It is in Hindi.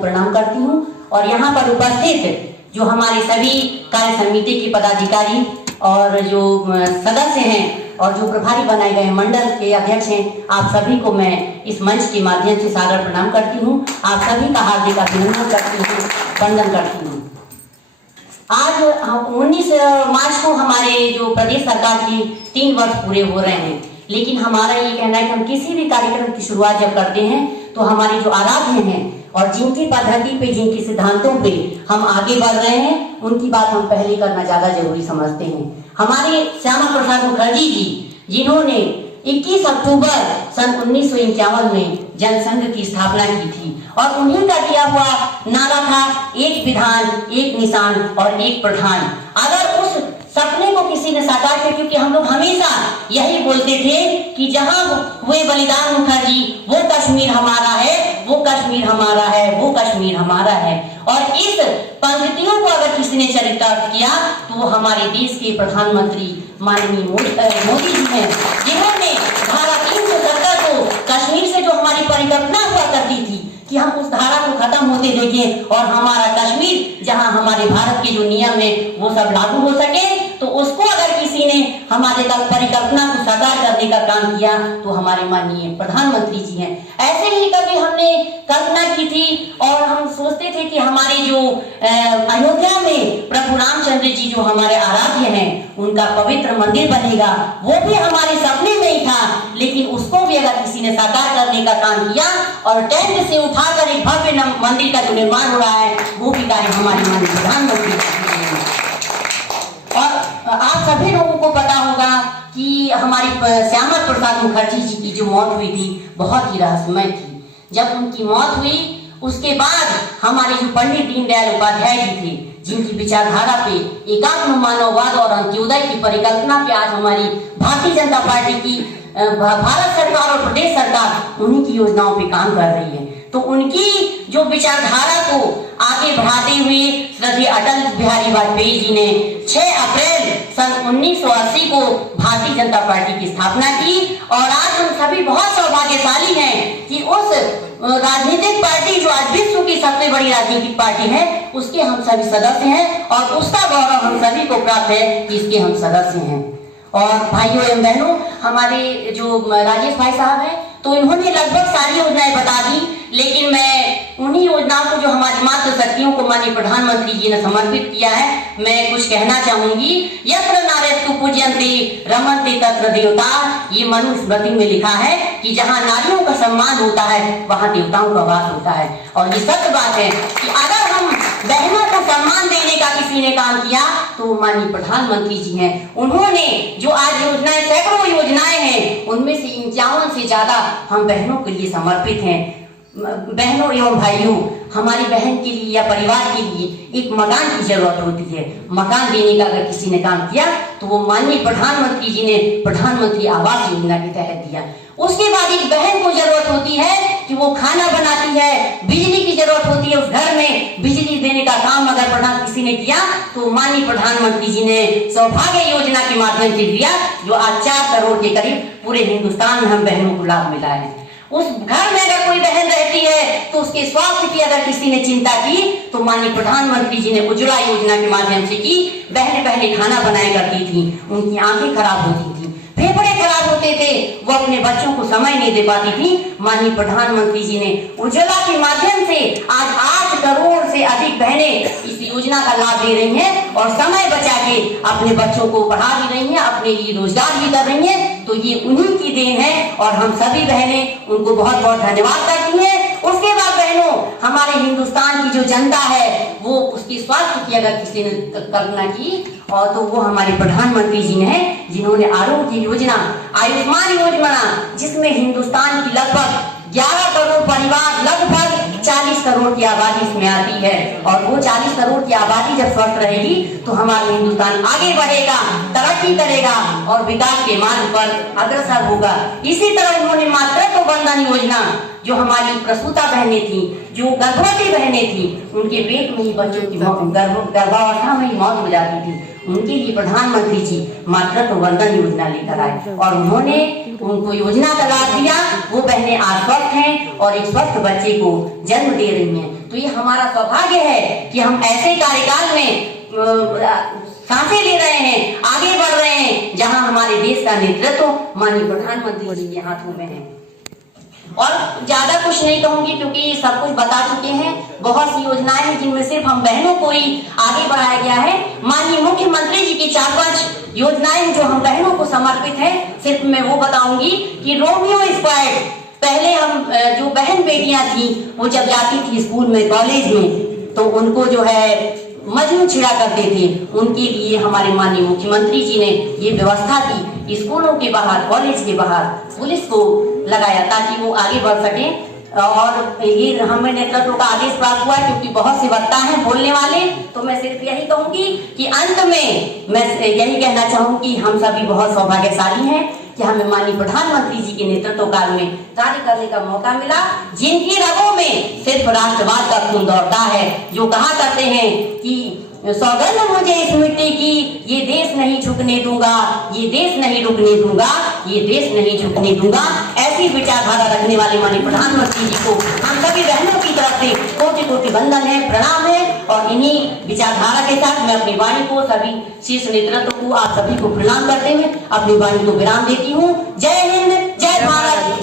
प्रणाम करती हूँ। और यहाँ पर उपस्थित जो हमारे सभी कार्य समिति के पदाधिकारी और जो सदस्य हैं और जो प्रभारी बनाए गए मंडल के अध्यक्ष हैं, आप सभी को मैं इस मंच के माध्यम से सादर प्रणाम करती हूँ। आप सभी का हार्दिक अभिनंदन करती हूँ, वंदन करती हूँ। आज 19 मार्च को हमारे जो प्रदेश सरकार की 3 वर्ष पूरे हो रहे हैं, लेकिन हमारा ये कहना है कि हम किसी भी कार्यक्रम की शुरुआत जब करते हैं तो हमारे जो आराध्य हैं और जिनकी पद्धति पे, जिनके सिद्धांतों पे हम आगे बढ़ रहे हैं, उनकी बात हम पहले करना ज्यादा जरूरी समझते हैं। हमारे श्यामा प्रसाद मुखर्जी जी, जिन्होंने 21 अक्टूबर सन 1951 में जनसंघ की स्थापना की थी और उन्हीं का दिया हुआ नारा था, एक विधान, एक निशान और एक प्रधान। अगर उस सपने को किसी ने साकार किया, क्योंकि हम लोग हमेशा यही बोलते थे कि जहां हुए बलिदान मुखर्जी, वो कश्मीर हमारा है, वो कश्मीर हमारा है, वो कश्मीर हमारा है। और इस पंक्तियों को अगर किसी ने चरितार्थ किया तो वो हमारे देश के प्रधानमंत्री माननीय मोदी जी हैं, जिन्होंने धारा 370 को, कश्मीर से जो हमारी परिकल्पना हुआ करती थी कि हम उस धारा को खत्म होते देखें और हमारा कश्मीर, जहां हमारे भारत के जो नियम है वो सब लागू हो सके, तो उसको अगर किसी ने हमारे तक परिकल्पना को साकार करने का काम किया तो हमारे माननीय प्रधानमंत्री जी हैं। ऐसे ही कभी हमने कल्पना की थी और हम सोचते थे कि हमारे जो अयोध्या में प्रभु रामचंद्र जी जो हमारे आराध्य हैं, उनका पवित्र मंदिर बनेगा, वो भी हमारे सपने में ही था, लेकिन उसको भी अगर किसी ने साकार करने का काम किया और टेंट से उठाकर एक भव्य मंदिर का जो निर्माण हो रहा है, वो भी कार्य हमारे माननीय प्रधानमंत्री। और आप सभी लोगों को पता होगा कि हमारी श्यामा प्रसाद मुखर्जी जी की जो मौत हुई थी बहुत ही रहस्यमय थी। जब उनकी मौत हुई उसके बाद हमारे जो पंडित दीनदयाल उपाध्याय जी थे, जिनकी विचारधारा पे एकात्म मानववाद और अंत्योदय की परिकल्पना पे आज हमारी भारतीय जनता पार्टी की भारत सरकार और प्रदेश सरकार उन्हीं की योजनाओं पे काम कर रही है। तो उनकी जो विचारधारा को आगे बढ़ाते हुए श्रद्धेय अटल बिहारी वाजपेयी जी ने 6 अप्रैल सन 1980 को भारतीय जनता पार्टी की स्थापना की। और आज हम सभी बहुत सौभाग्यशाली हैं कि उस राजनीतिक पार्टी जो आज विश्व की सबसे बड़ी राजनीतिक पार्टी है, उसके हम सभी सदस्य हैं और उसका गौरव हम सभी को प्राप्त है कि इसके हम सदस्य हैं। और भाइयों एवं बहनों, हमारे जो राजेश भाई साहब हैं, तो इन्होंने लगभग सारी योजनाएं बता दी, लेकिन मैं उन्हीं योजनाओं को जो हमारी मातृ शक्तियों को माननीय प्रधानमंत्री जी ने समर्पित किया है, मैं कुछ कहना चाहूंगी। यत्र नार्यस्तु पूज्यन्ते रमन्ते तत्र देवता, ये मनुस्मृति में लिखा है कि जहाँ नारियों का सम्मान होता है वहाँ देवताओं का वास होता है। और ये सत्य बात है कि अगर हम बहनों को सम्मान देने का किसी ने काम किया तो माननीय प्रधानमंत्री जी हैं। उन्होंने जो आज योजनाएं, सैकड़ों योजनाएं हैं, उनमें से 51 से ज्यादा हम बहनों के लिए समर्पित हैं। बहनों एवं भाइयों, हमारी बहन के लिए या परिवार के लिए एक मकान की जरूरत होती है। मकान देने का अगर किसी ने काम किया तो वो माननीय प्रधानमंत्री जी ने प्रधानमंत्री आवास योजना के तहत दिया। उसके बाद एक बहन को जरूरत होती है कि वो खाना बनाती है, बिजली की जरूरत होती है, उस घर में बिजली देने का काम अगर प्रधान किसी ने किया तो माननीय प्रधानमंत्री जी ने सौभाग्य योजना के माध्यम से दिया, जो आज 4 करोड़ के करीब पूरे हिंदुस्तान में हम बहनों को लाभ मिला है। उस घर में अगर कोई बहन रहती है तो उसके स्वास्थ्य की अगर किसी ने चिंता की तो माननीय प्रधानमंत्री जी ने उज्ज्वला योजना के माध्यम से की। बहनें पहले खाना बनाया करती थी, उनकी आंखें खराब होती थी, फेफड़े खराब होते थे, वो अपने बच्चों को समय नहीं दे पाती थी। माननीय प्रधानमंत्री जी ने उज्ज्वला के माध्यम से आज 8 करोड़ से अधिक बहनें इस योजना का लाभ ले रही हैं और समय बचा के अपने बच्चों को पढ़ा भी रही हैं, अपने लिए रोजगार भी कर रही हैं। तो ये उन्हीं की देन है और हम सभी बहनें उनको बहुत बहुत धन्यवाद करती हैं। उसके बाद बहनों, हमारे हिंदुस्तान की जो जनता है वो उसकी स्वास्थ्य की अगर किसी ने कल्पना की और तो वो हमारे प्रधानमंत्री जी ने, जिन्होंने आरोग्य योजना, आयुष्मान योजना, जिसमें हिंदुस्तान की लगभग 11 करोड़ परिवार, लगभग 40 करोड़ की आबादी इसमें आती है। और वो 40 करोड़ की आबादी जब स्वस्थ रहेगी तो हमारा हिंदुस्तान आगे बढ़ेगा, तरक्की करेगा और विकास के मार्ग पर अग्रसर होगा। इसी तरह उन्होंने मातृत्व बंधन योजना, जो हमारी प्रसूता बहनें थी, जो गर्भवती बहनें थी, उनके पेट में ही बच्चों की गर्भावस्था में ही मौत हो जाती थी, उनके लिए प्रधानमंत्री जी मातृत्व बंधन योजना लेकर आए और उन्होंने उनको योजना का लाभ दिया। वो बहनें आज स्वस्थ हैं और एक स्वस्थ बच्चे को जन्म दे रही हैं। तो ये हमारा सौभाग्य है कि हम ऐसे कार्यकाल में सांसें ले रहे हैं, आगे बढ़ रहे हैं, जहां हमारे देश का नेतृत्व माननीय प्रधानमंत्री जी के हाथों में है। और ज्यादा कुछ नहीं कहूंगी क्योंकि सब कुछ बता चुके हैं। बहुत सी योजनाएं हैं जिनमें सिर्फ हम बहनों को ही आगे बढ़ाया गया है। माननीय मुख्यमंत्री जी की 4-5 योजनाएं जो हम बहनों को समर्पित है, सिर्फ मैं वो बताऊंगी कि रोमियो स्क्वाड, पहले हम जो बहन बेटियां थी वो जब जाती थी स्कूल में, कॉलेज में, तो उनको जो है मजनू छिड़ा करते थे, उनके लिए हमारे माननीय मुख्यमंत्री जी ने ये व्यवस्था की, स्कूलों के बाहर, कॉलेज के बाहर पुलिस को लगाया ताकि वो आगे बढ़ सके। और ये हमें नेतृत्व का आदेश प्राप्त हुआ क्योंकि बहुत से वक्ता हैं बोलने वाले, तो मैं सिर्फ यही कहूंगी कि अंत में मैं यही कहना चाहूंगी हम सभी बहुत सौभाग्यशाली हैं कि हमें माननीय प्रधानमंत्री जी के नेतृत्व काल में कार्य करने का मौका मिला, जिनकी रगों में सिर्फ राष्ट्रवाद का खून दौड़ता है, जो कहा करते हैं कि सौगंध मुझे इस मिट्टी की, ये देश नहीं झुकने दूंगा, ये देश नहीं रुकने दूंगा, ये देश नहीं झुकने दूंगा। ऐसी विचारधारा रखने वाले माननीय प्रधानमंत्री जी को हम सभी बहनों की तरफ से कोटि कोटि वंदन है, प्रणाम है। और इन्हीं विचारधारा के साथ मैं अपनी वाणी को, सभी शीर्ष नेतृत्व को, आप सभी को प्रणाम करते हुए अपनी वाणी को विराम देती हूँ। जय हिंद, जय भारत।